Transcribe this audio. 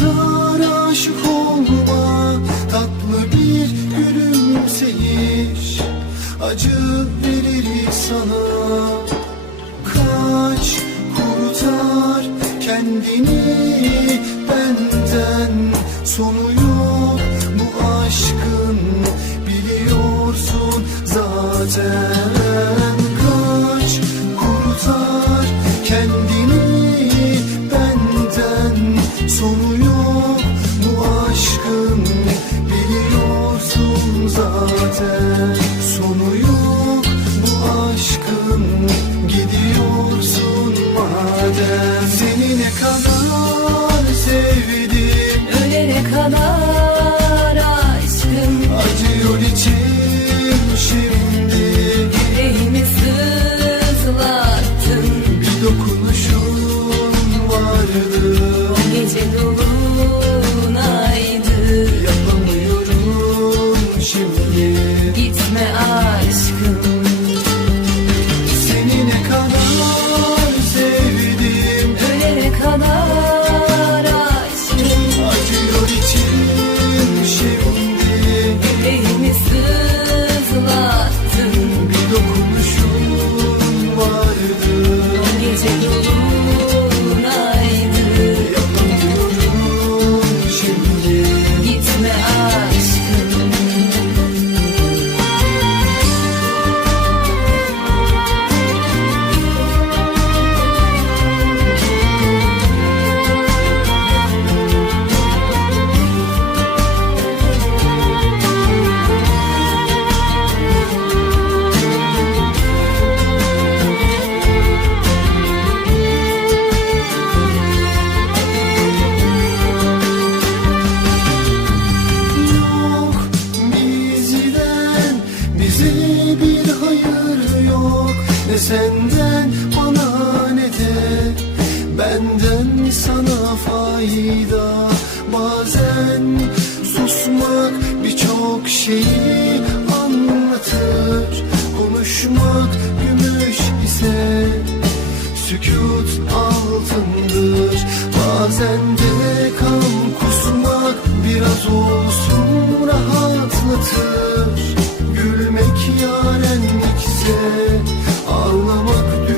kadar aşık olma. Tatlı bir gülümseyiş Acı verir sana Kaç kurtar kendini benden. Sonu yok bu aşkın biliyorsun zaten. Kaç kurtar kendini benden. Sonu aşkın biliyorsun zaten şimdi Gitme aşkım. Seni ne kadar sevdim. Ölene kadar aşkım Acıyor içim şimdi. Yüreğimi sızlattın. Bir dokunuşun vardı. O gece dolunaydı senden bana ne de benden sana fayda. Bazen susmak birçok şeyi anlatır. Konuşmak gümüş ise sükut altındır. Bazen de kan kusmak biraz olur